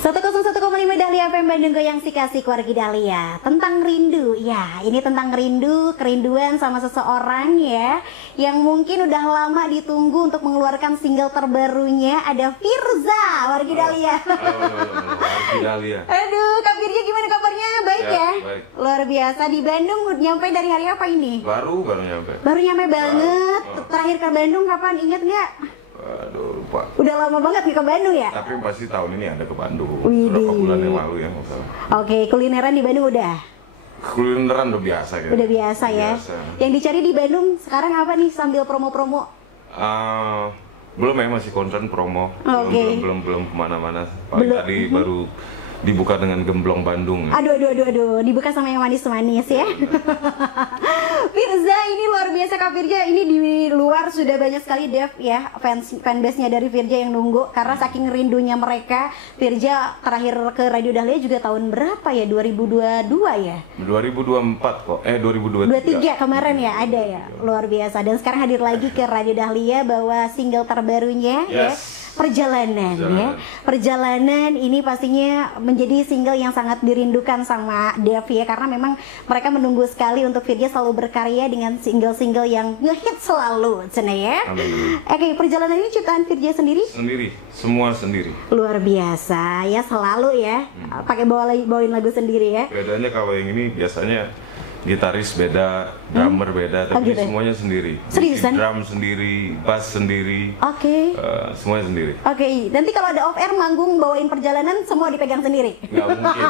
101,5 Dahlia FM Bandung Goyang si kasih keluarga Dahlia. Tentang rindu, ya ini tentang rindu, kerinduan sama seseorang ya, yang mungkin udah lama ditunggu untuk mengeluarkan single terbarunya. Ada Firza, wargi Dahlia. Wargi Dahlia. Aduh, Kak Firza gimana kabarnya? Baik ya? Baik. Luar biasa. Di Bandung nyampe dari hari apa ini? Baru nyampe. Baru nyampe banget. Terakhir ke Bandung kapan, inget nggak? Aduh, lupa. Udah lama banget nih ke Bandung ya? Tapi pasti tahun ini ada ke Bandung. Widih. Berapa bulan yang lalu ya, nggak salah. Oke, kulineran di Bandung udah? Kulineran udah biasa ya. Udah biasa ya? Biasa. Yang dicari di Bandung sekarang apa nih sambil promo-promo? Belum ya, masih konten promo. Oke. Belum kemana-mana. Paling tadi baru dibuka dengan Gemblong Bandung. Aduh, dibuka sama yang manis-manis ya. Firza ini luar biasa Kak Firza. Ini di luar sudah banyak sekali Dev ya, fanbase-nya dari Firza yang nunggu karena saking rindunya mereka. Firza terakhir ke Radio Dahlia juga tahun berapa ya? 2022 ya? 2024 kok. 2023 kemarin ya, ada ya. Luar biasa. Dan sekarang hadir lagi ke Radio Dahlia bawa single terbarunya ya. Perjalanan ya. Perjalanan ini pastinya menjadi single yang sangat dirindukan sama Dev ya, karena memang mereka menunggu sekali untuk Firza selalu berkarya dengan single-single yang ngehit selalu, cina ya. Oke, perjalanan ini ciptaan Firza sendiri? Sendiri, semua sendiri. Luar biasa ya, selalu ya. Pakai bawain lagu sendiri ya. Bedanya kalau yang ini biasanya gitaris beda, drummer beda, tapi gitu? semuanya sendiri. Seriusan? Drum sendiri, bass sendiri. Oke. Semuanya sendiri. Oke, nanti kalau ada off air manggung bawain perjalanan semua dipegang sendiri. Nggak mungkin.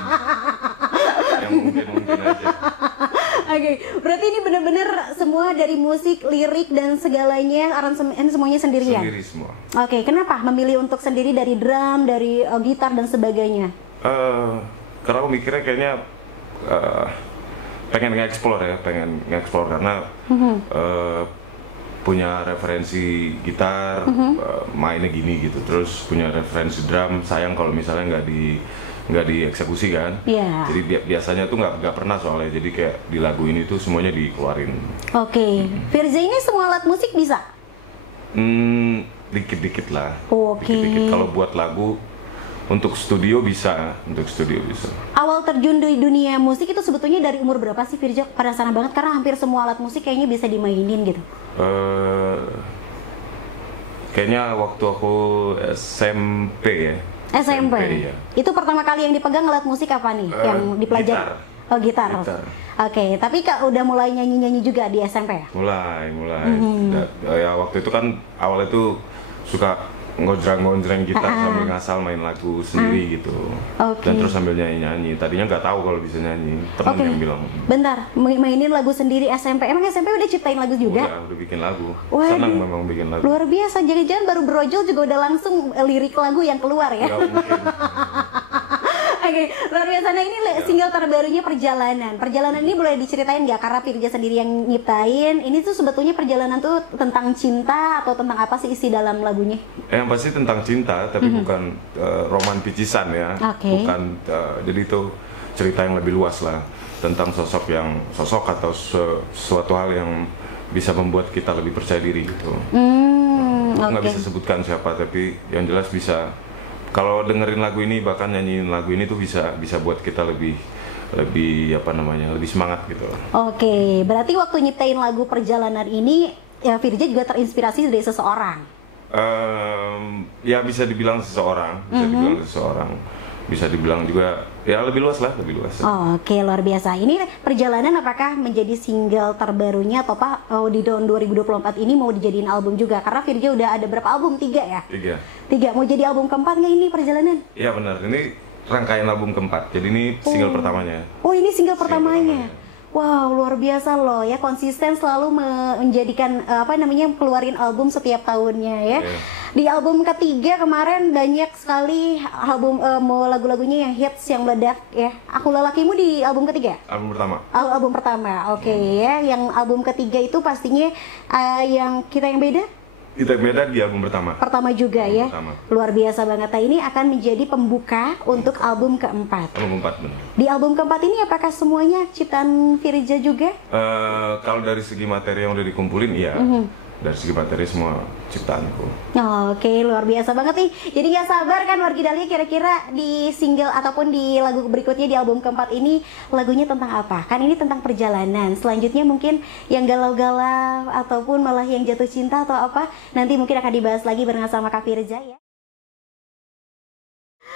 Yang mungkin aja. Oke, berarti ini benar-benar semua dari musik, lirik dan segalanya, aransemen semuanya sendirian. Sendiri semua. Oke, kenapa memilih untuk sendiri dari drum, dari gitar dan sebagainya? Karena aku mikirnya kayaknya pengen nge-explore ya, karena punya referensi gitar, mainnya gini gitu, terus punya referensi drum, sayang kalau misalnya nggak dieksekusi kan. Jadi biasanya tuh nggak pernah soalnya, jadi kayak di lagu ini tuh semuanya dikeluarin. Oke. Firza ini semua alat musik bisa? Dikit-dikit lah. Oke. Kalau buat lagu untuk studio bisa. Awal terjun di dunia musik itu sebetulnya dari umur berapa sih Firza? Penasaran banget karena hampir semua alat musik kayaknya bisa dimainin gitu. Kayaknya waktu aku SMP ya. SMP ya. Itu pertama kali yang dipegang alat musik apa nih? Yang dipelajari? Gitar. Oh, gitar. Oke, tapi Kak udah mulai nyanyi-nyanyi juga di SMP ya? Mulai. Ya waktu itu kan awalnya tuh suka ngonjreng gitar sambil ngasal main lagu sendiri gitu. Dan terus sambil nyanyi. Tadinya nggak tahu kalau bisa nyanyi, teman yang bilang. Bentar, mainin lagu sendiri SMP. Emang SMP udah ciptain lagu juga? Udah bikin lagu. Waduh, senang memang bikin lagu. Luar biasa, jangan-jangan baru brojol juga udah langsung lirik lagu yang keluar ya? Nggak mungkin. Oke, luar biasa. Nah ini single terbarunya Perjalanan. Perjalanan ini boleh diceritain nggak? Karena Firza sendiri yang nyiptain. Ini tuh sebetulnya perjalanan tuh tentang cinta atau tentang apa sih isi dalam lagunya? Yang pasti tentang cinta, tapi bukan roman picisan ya. Bukan, jadi itu cerita yang lebih luas lah tentang sosok atau suatu hal yang bisa membuat kita lebih percaya diri gitu. Nggak bisa sebutkan siapa, tapi yang jelas bisa. Kalau dengerin lagu ini, bahkan nyanyiin lagu ini tuh bisa buat kita lebih semangat gitu. Oke, berarti waktu nyiptain lagu Perjalanan ini ya Firza juga terinspirasi dari seseorang. Ya bisa dibilang seseorang, bisa dibilang juga ya lebih luas. Oke, luar biasa. Ini Perjalanan apakah menjadi single terbarunya atau di tahun 2024 ini mau dijadiin album juga? Karena Firza udah ada berapa album? 3 ya? 3. Mau jadi album keempat nggak ini Perjalanan? Iya benar, ini rangkaian album keempat. Jadi ini single pertamanya. Oh, ini single pertamanya. Wow, luar biasa loh ya, konsisten selalu menjadikan keluarin album setiap tahunnya ya. Di album ketiga kemarin banyak sekali album lagu-lagunya yang hits yang meledak ya. Aku Lelakimu di album ketiga? Album pertama. Album pertama. Oke ya, yang album ketiga itu pastinya yang Kita Yang Beda? Kita Yang Beda di album pertama. Pertama juga ya. Pertama. Luar biasa banget. Nah, ini akan menjadi pembuka untuk album keempat. Album keempat benar. Di album keempat ini apakah semuanya ciptaan Firza juga? Kalau dari segi materi yang udah dikumpulin iya. dari segi materi semua ciptaanku. Oke, luar biasa banget nih. Jadi nggak sabar kan Wargi Dahlia kira-kira di single ataupun di lagu berikutnya di album keempat ini lagunya tentang apa? Kan ini tentang perjalanan. Selanjutnya mungkin yang galau-galau ataupun malah yang jatuh cinta atau apa? Nanti mungkin akan dibahas lagi bersama Kak Firza ya.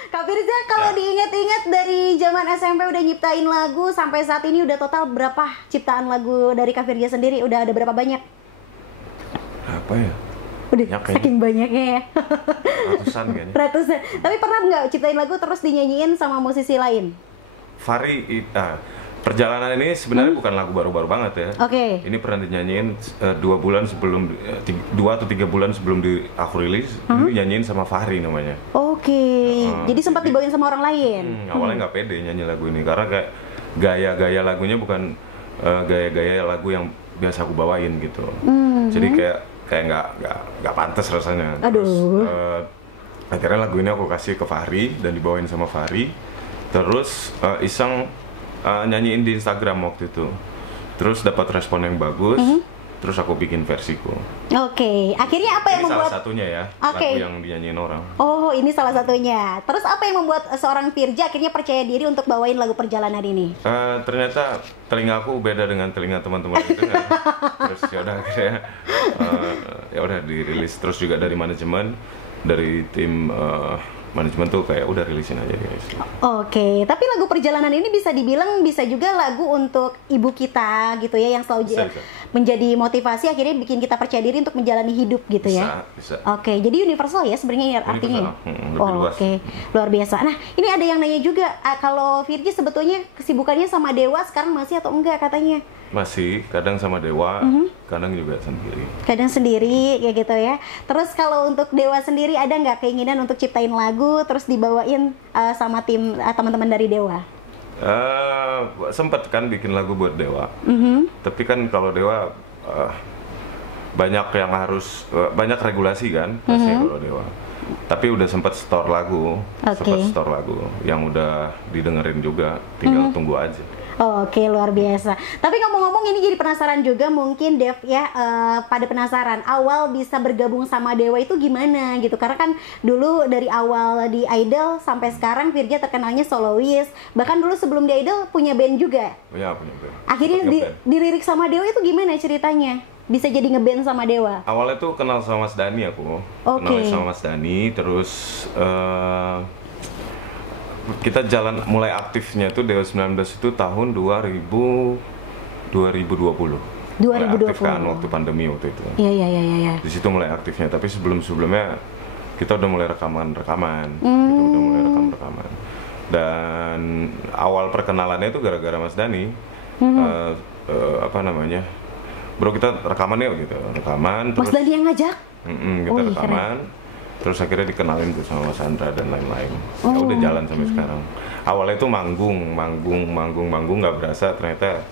Kak Firza, kalau diingat-ingat dari zaman SMP udah nyiptain lagu sampai saat ini udah total berapa ciptaan lagu dari Kak Firza sendiri? Udah ada berapa banyak? Apa ya? Udah saking banyaknya ya. Ratusan kayaknya. Ratusan. Tapi pernah nggak ciptain lagu terus dinyanyiin sama musisi lain? Perjalanan ini sebenarnya bukan lagu baru-baru banget ya. Oke. Ini pernah dinyanyiin 2 bulan sebelum 2 atau 3 bulan sebelum aku rilis. Ini dinyanyiin sama Fahri namanya. Oke. Jadi sempat dibawain sama orang lain. Awalnya nggak pede nyanyi lagu ini karena kayak gaya-gaya lagunya bukan gaya-gaya lagu yang biasa aku bawain gitu. Jadi kayak nggak pantas rasanya. Terus akhirnya lagu ini aku kasih ke Fahri dan dibawain sama Fahri. Terus iseng nyanyiin di Instagram waktu itu, terus dapat respon yang bagus, terus aku bikin versiku. Oke, akhirnya apa yang ini membuat? Salah satunya ya, lagu yang dinyanyiin orang. Oh, ini salah satunya. Terus apa yang membuat seorang Firza akhirnya percaya diri untuk bawain lagu perjalanan ini? Ternyata telingaku beda dengan telinga teman-teman itu kan. Terus yaudah akhirnya ya udah dirilis, terus juga dari manajemen, dari tim manajemen tuh kayak udah rilisin aja guys. Oke, tapi lagu perjalanan ini bisa dibilang bisa juga lagu untuk ibu kita gitu ya, yang selalu bisa. Menjadi motivasi akhirnya bikin kita percaya diri untuk menjalani hidup gitu ya. Bisa. Oke, jadi universal ya sebenarnya artinya. Oke, luar biasa. Nah, ini ada yang nanya juga, kalau Firza sebetulnya kesibukannya sama Dewa sekarang masih atau enggak katanya? Masih, kadang sama Dewa, kadang juga sendiri. Kadang sendiri, kayak gitu ya. Terus kalau untuk Dewa sendiri ada nggak keinginan untuk ciptain lagu, terus dibawain sama tim teman-teman dari Dewa? Sempet kan bikin lagu buat Dewa. Tapi kan kalau Dewa banyak yang harus, banyak regulasi kan, pasti kalau Dewa. Tapi udah sempat store lagu, yang udah didengerin juga, tinggal tunggu aja. Oke, luar biasa. Tapi ngomong-ngomong ini jadi penasaran juga mungkin Dev ya, pada penasaran awal bisa bergabung sama Dewa itu gimana gitu. Karena kan dulu dari awal di Idol sampai sekarang Firza terkenalnya solois. Bahkan dulu sebelum di Idol punya band juga. Iya, punya band. Akhirnya dilirik sama Dewa itu gimana ceritanya? Bisa jadi ngeband sama Dewa? Awalnya tuh kenal sama Mas Dani aku. Kenal sama Mas Dani, terus kita jalan mulai aktifnya tuh Dewa 19 itu tahun 2020. Mulai aktif kan waktu pandemi waktu itu. Iya. Di situ mulai aktifnya, tapi sebelumnya kita udah mulai rekaman. Kita udah mulai rekaman. Dan awal perkenalannya itu gara-gara Mas Dani. Bro, kita rekaman yuk gitu. Rekaman terus Mas Dani yang ngajak? Kita rekaman. Keren. Terus akhirnya dikenalin tuh sama Mas Andra dan lain-lain. Ya udah jalan sampai sekarang. Awalnya itu manggung, nggak berasa ternyata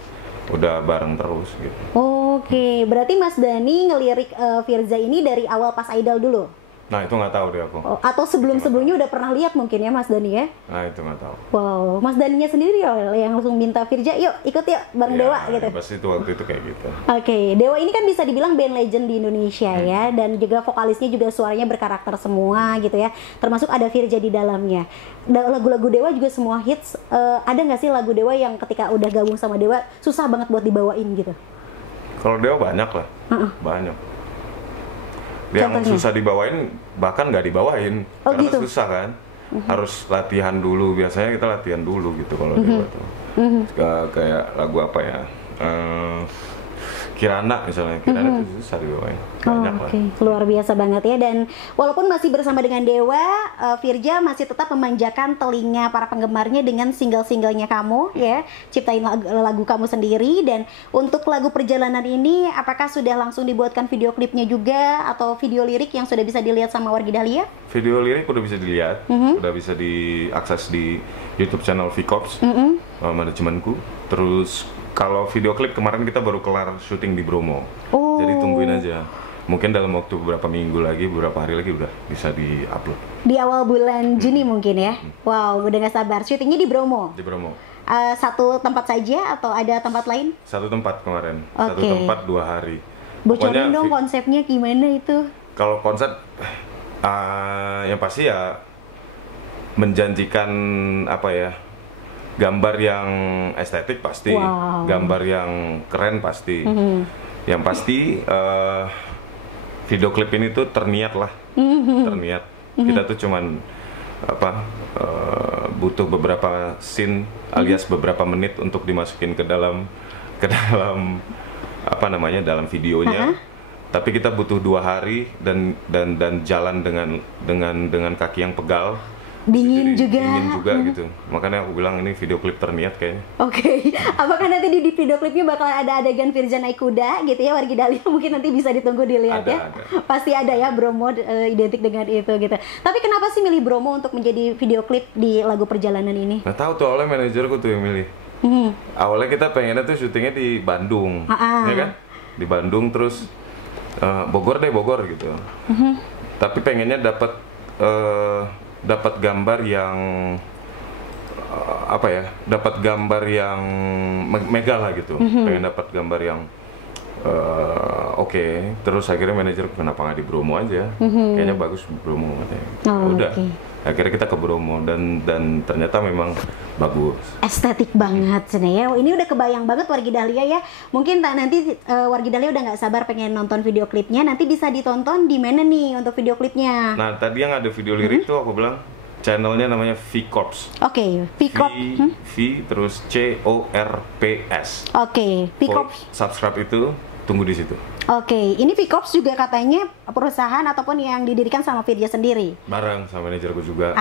udah bareng terus gitu. Oke, berarti Mas Dani ngelirik Firza ini dari awal pas Idol dulu? Nah, itu nggak tahu deh aku. Atau sebelum-sebelumnya udah pernah lihat mungkin ya Mas Dani ya? Nah, itu nggak tahu. Wow, Mas Daninya sendiri yang langsung minta Firza, yuk ikut yuk bareng Dewa gitu. Pasti itu waktu itu kayak gitu. Oke, Dewa ini kan bisa dibilang band legend di Indonesia ya, dan juga vokalisnya juga suaranya berkarakter semua gitu ya. Termasuk ada Firza di dalamnya. Lagu-lagu Dewa juga semua hits. Ada nggak sih lagu Dewa yang ketika udah gabung sama Dewa susah banget buat dibawain gitu? Kalau Dewa banyak lah, banyak. Yang susah dibawain bahkan nggak dibawain karena gitu? Susah kan, harus latihan dulu. Biasanya kita latihan dulu gitu kalau Dewa tuh. Kayak lagu apa ya, Kirana misalnya, Kirana itu susah dibawain. Banyak lah. Luar biasa banget ya. Dan walaupun masih bersama dengan Dewa, Firza masih tetap memanjakan telinga para penggemarnya dengan single-singlenya kamu ya, ciptain lagu kamu sendiri. Dan untuk lagu perjalanan ini apakah sudah langsung dibuatkan video klipnya juga atau video lirik yang sudah bisa dilihat sama Wargi Dahlia? Video lirik udah bisa dilihat, udah bisa diakses di YouTube channel Vkops, manajemenku. Terus kalau video klip kemarin kita baru kelar syuting di Bromo, jadi tungguin aja. Mungkin dalam waktu beberapa minggu lagi, beberapa hari lagi udah bisa di-upload. Di awal bulan Juni mungkin ya? Wow, udah gak sabar. Syutingnya di Bromo? Di Bromo. Satu tempat saja atau ada tempat lain? Satu tempat kemarin, satu tempat 2 hari. Bocorin dong konsepnya gimana itu? Kalau konsep yang pasti ya menjanjikan apa ya, gambar yang estetik pasti, gambar yang keren pasti. Yang pasti video klip ini tuh terniat lah, terniat. Kita tuh cuman butuh beberapa scene alias beberapa menit untuk dimasukin ke dalam apa namanya, dalam videonya. Tapi kita butuh 2 hari dan jalan dengan kaki yang pegal. Dingin juga gitu. Makanya aku bilang ini video klip terniat kayaknya. Oke. Apakah nanti di video klipnya bakal ada adegan Firza naik kuda gitu ya, Wargi Dahlia? Mungkin nanti bisa ditunggu dilihat ya. Pasti ada ya Bromo identik dengan itu gitu. Tapi kenapa sih milih Bromo untuk menjadi video klip di lagu Perjalanan ini? Nggak tahu tuh, awalnya manajerku tuh yang milih. Awalnya kita pengennya tuh syutingnya di Bandung, ya kan? Di Bandung terus Bogor gitu. Tapi pengennya dapat gambar yang dapat gambar yang mega lah gitu. Pengen dapat gambar yang oke. Terus akhirnya manajer, kenapa nggak di Bromo aja? Kayaknya bagus Bromo katanya. Udah. Akhirnya kita ke Bromo dan ternyata memang bagus. Estetik banget sih ya. Ini udah kebayang banget Wargi Dahlia ya. Mungkin nanti Wargi Dahlia udah nggak sabar pengen nonton video klipnya. Nanti bisa ditonton di mana nih untuk video klipnya? Nah, tadi yang ada video lirik tuh aku bilang channelnya namanya V-Corps. Oke, V-Corps. V terus CORPS. Oke, V-Corps. Subscribe itu, tunggu di situ. Oke, ini V-Corps juga katanya perusahaan ataupun yang didirikan sama Firza sendiri? Bareng sama manajerku juga,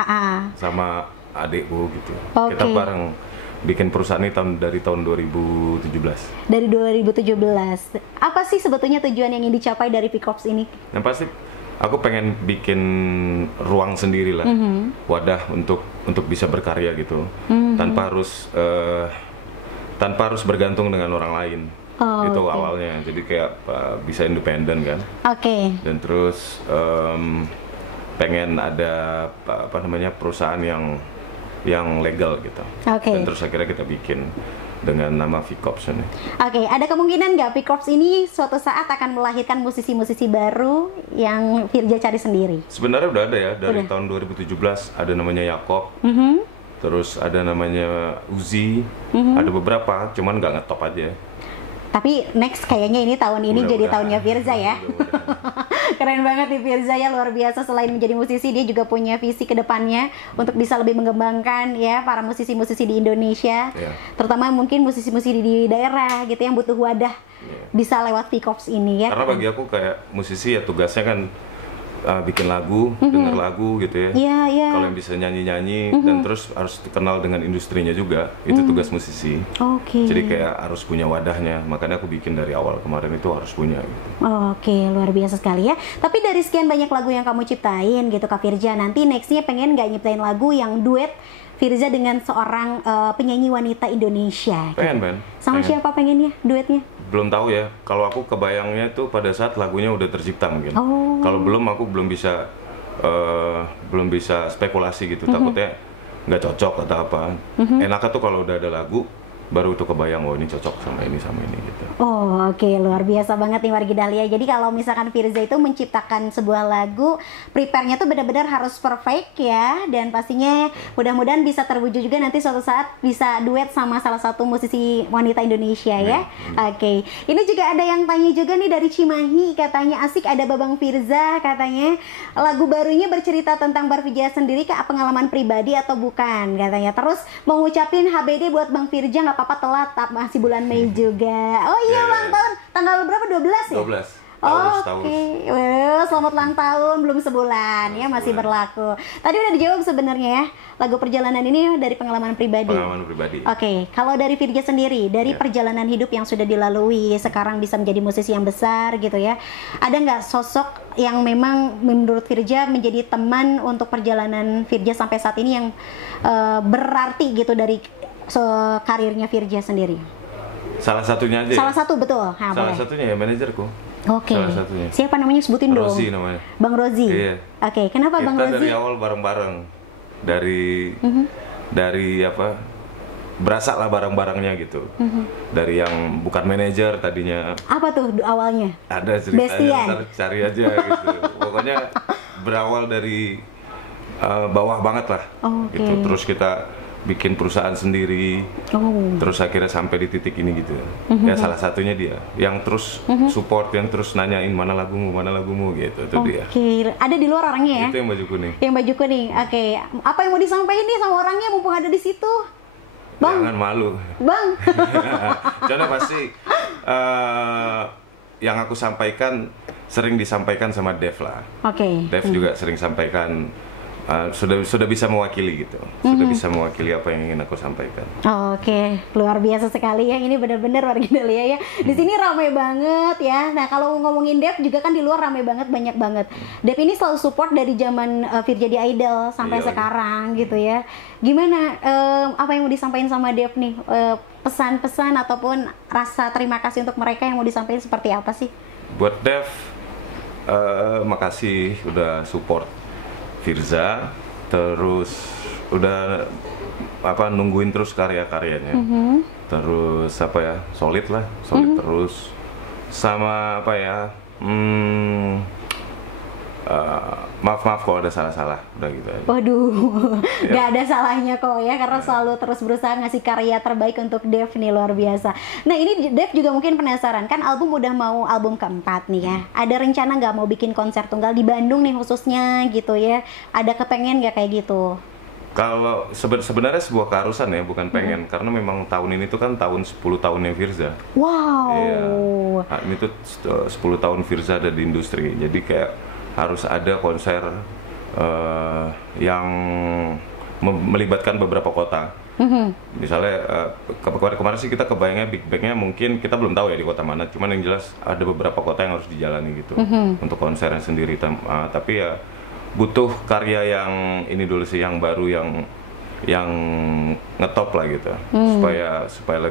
sama adikku gitu. Kita bareng bikin perusahaan ini dari tahun 2017. Dari 2017. Apa sih sebetulnya tujuan yang ingin dicapai dari V-Corps ini? Yang pasti aku pengen bikin ruang sendiri lah, wadah untuk bisa berkarya gitu, tanpa harus bergantung dengan orang lain. Itu awalnya, jadi kayak bisa independen kan. Dan terus pengen ada perusahaan yang legal gitu. Dan terus akhirnya kita bikin dengan nama V-Corps ini. Ada kemungkinan nggak V-Corps ini suatu saat akan melahirkan musisi-musisi baru yang Firza cari sendiri? Sebenarnya udah ada ya, dari tahun 2017 ada namanya Yakob, terus ada namanya Uzi, ada beberapa, cuman nggak ngetop aja. Tapi next kayaknya ini tahun ini jadi tahunnya Firza ya. Keren banget nih Firza ya, luar biasa. Selain menjadi musisi, dia juga punya visi ke depannya untuk bisa lebih mengembangkan ya para musisi-musisi di Indonesia. Terutama mungkin musisi-musisi di daerah gitu yang butuh wadah bisa lewat V-Corps ini ya. Karena bagi aku kayak musisi ya tugasnya kan bikin lagu, denger lagu gitu ya. Kalau yang bisa nyanyi-nyanyi dan terus harus kenal dengan industrinya juga, itu tugas musisi. Jadi kayak harus punya wadahnya, makanya aku bikin dari awal kemarin itu harus punya gitu. Luar biasa sekali ya. Tapi dari sekian banyak lagu yang kamu ciptain gitu Kak Firza, nanti nextnya pengen nggak nyiptain lagu yang duet Firza dengan seorang penyanyi wanita Indonesia? Pengen. Sama siapa pengennya duetnya? Belum tahu ya. Kalau aku kebayangnya tuh pada saat lagunya udah tercipta mungkin. Kalau belum, aku belum bisa spekulasi gitu. Takutnya nggak cocok atau apa. Enaknya tuh kalau udah ada lagu, baru tuh kebayang, oh ini cocok sama ini gitu. Luar biasa banget nih Wargi Dahlia. Jadi kalau misalkan Firza itu menciptakan sebuah lagu, prepare-nya tuh benar-benar harus perfect ya, dan pastinya mudah-mudahan bisa terwujud juga nanti suatu saat bisa duet sama salah satu musisi wanita Indonesia ya. Ini juga ada yang tanya juga nih dari Cimahi, katanya asik ada Babang Firza, katanya lagu barunya bercerita tentang Firza sendiri, ke pengalaman pribadi atau bukan katanya. Terus mau ngucapin HBD buat Bang Firza, nggak apa-apa telat, masih bulan Mei juga. Ulang tahun tanggal berapa? 12 ya? 12. Selamat ulang tahun, belum sebulan ya, masih berlaku. Tadi udah dijawab sebenarnya ya, lagu Perjalanan ini dari pengalaman pribadi. Kalau dari Firza sendiri, dari perjalanan hidup yang sudah dilalui, sekarang bisa menjadi musisi yang besar gitu ya, ada nggak sosok yang memang menurut Firza menjadi teman untuk perjalanan Firza sampai saat ini yang berarti gitu dari karirnya Firza sendiri? Salah satunya aja. Salah satu, betul. Salah satunya ya manajerku. Salah satunya. Siapa namanya? Sebutin dong. Rozi namanya. Bang Rozi. Iya. Kenapa Bang Rozi? Kita dari awal bareng-bareng. Dari berasa lah barang-barangnya gitu. Dari yang bukan manajer tadinya. Apa tuh awalnya? Ada ceritanya, cari aja gitu. Pokoknya berawal dari bawah banget lah. Gitu. Terus kita bikin perusahaan sendiri, terus akhirnya sampai di titik ini gitu. Ya salah satunya dia, yang terus support, yang terus nanyain mana lagumu gitu. Itu dia. Ada di luar orangnya ya? Itu yang baju kuning. Yang baju kuning, Apa yang mau disampaikan nih sama orangnya mumpung ada di situ? Bang. Jangan malu. Bang. Contoh pasti yang aku sampaikan sering disampaikan sama Dev lah. Dev juga sering sampaikan. Sudah bisa mewakili gitu, sudah bisa mewakili apa yang ingin aku sampaikan. Luar biasa sekali ya, ini benar-benar warga Dahlia ya. Di sini ramai banget ya. Nah kalau ngomongin Dev juga kan di luar ramai banget, banyak banget. Dev ini selalu support dari zaman Firja di Idol sampai sekarang gitu ya. Gimana, apa yang mau disampaikan sama Dev nih? Pesan-pesan ataupun rasa terima kasih untuk mereka yang mau disampaikan seperti apa sih? Buat Dev, makasih udah support Firza, terus udah nungguin terus karya-karyanya, terus solid terus, sama maaf kalau ada salah-salah, udah gitu aja. Waduh, nggak ada salahnya kok ya, karena selalu terus berusaha ngasih karya terbaik untuk Dev nih, luar biasa. Nah ini Dev juga mungkin penasaran, kan album udah mau album keempat nih ya, ada rencana nggak mau bikin konser tunggal di Bandung nih khususnya gitu ya, ada kepengen nggak kayak gitu? Kalau sebenarnya sebuah keharusan ya, bukan pengen, karena memang tahun ini tuh kan tahun 10 tahunnya Firza. Wow. Iya. Nah, ini tuh 10 tahun Firza ada di industri, jadi kayak harus ada konser yang melibatkan beberapa kota. Misalnya kemarin sih kita kebayangnya big bang-nya mungkin kita belum tahu ya di kota mana, cuman yang jelas ada beberapa kota yang harus dijalani gitu untuk konsernya sendiri. Tapi ya butuh karya yang ini dulu sih, yang baru, yang ngetop lah gitu, supaya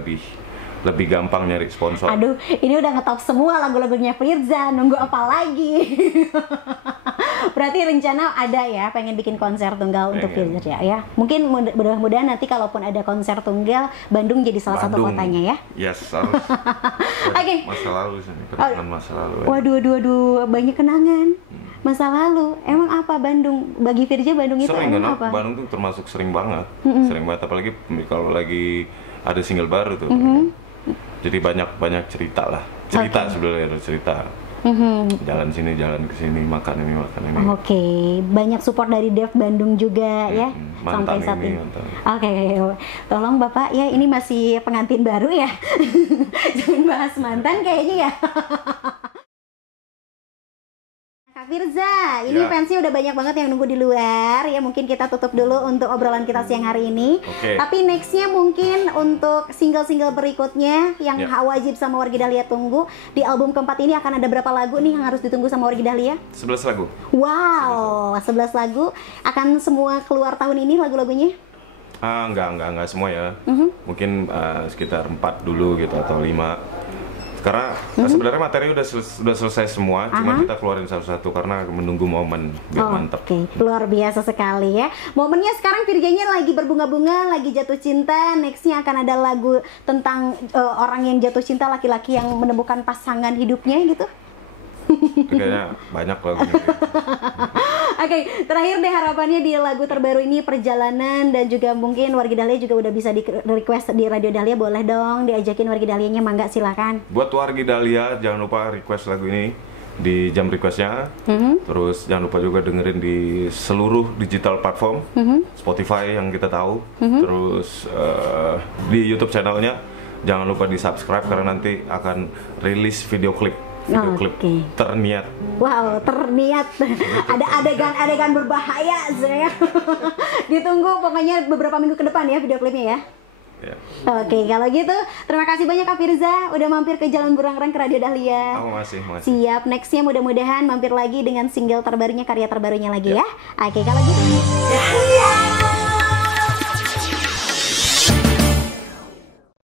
lebih gampang nyari sponsor. Aduh, ini udah ngetop semua lagu-lagunya Firza, nunggu apa lagi? Berarti rencana ada ya, pengen bikin konser tunggal untuk Firza ya. Mungkin mudah-mudahan nanti kalaupun ada konser tunggal, Bandung jadi salah satu kotanya ya. Yes, harus. Masa lalu sih, kenangan masa lalu. Waduh, banyak kenangan. Masa lalu, emang apa Bandung? Bagi Firza Bandung itu sering, emang apa? Bandung tuh termasuk sering banget, apalagi kalau lagi ada single baru tuh. Jadi banyak cerita lah, sebenarnya ada cerita. Jalan sini, jalan ke sini, makan ini. Banyak support dari Dev Bandung juga ya, sampai saat ini. Tolong Bapak ya, ini masih pengantin baru ya, jangan bahas mantan kayaknya ya. Kak Firza, ini fansnya udah banyak banget yang nunggu di luar ya. Mungkin kita tutup dulu untuk obrolan kita siang hari ini. Tapi nextnya mungkin untuk single-single berikutnya yang wajib sama warga Dahlia tunggu. Di album keempat ini akan ada berapa lagu nih yang harus ditunggu sama warga Dahlia? 11 lagu. Wow, 11 lagu. Akan semua keluar tahun ini lagu-lagunya? Enggak semua ya. Mungkin sekitar 4 dulu gitu atau 5. Karena sebenarnya materi udah selesai semua, cuma kita keluarin satu-satu karena menunggu momen biar mantap. Luar biasa sekali ya. Momennya sekarang Firjanya lagi berbunga-bunga, lagi jatuh cinta. Nextnya akan ada lagu tentang orang yang jatuh cinta, laki-laki yang menemukan pasangan hidupnya gitu. Kayaknya banyak lagunya. Terakhir deh harapannya di lagu terbaru ini Perjalanan, dan juga mungkin warga Dahlia juga udah bisa di request di Radio Dahlia, boleh dong diajakin warga Dahlianya, mangga silakan. Buat warga Dahlia jangan lupa request lagu ini di jam requestnya. Terus jangan lupa juga dengerin di seluruh digital platform, Spotify yang kita tahu, terus di YouTube channelnya jangan lupa di subscribe karena nanti akan rilis video klip terniat. Wow, terniat. Ada adegan berbahaya saya. Ditunggu pokoknya beberapa minggu ke depan ya video klipnya ya. Kalau gitu terima kasih banyak Kak Firza udah mampir ke Jalan Burang-Rang ke Radio Dahlia. Makasih. Siap, nextnya mudah-mudahan mampir lagi dengan single terbarunya, karya terbarunya lagi ya. Kalau gitu Dahlia.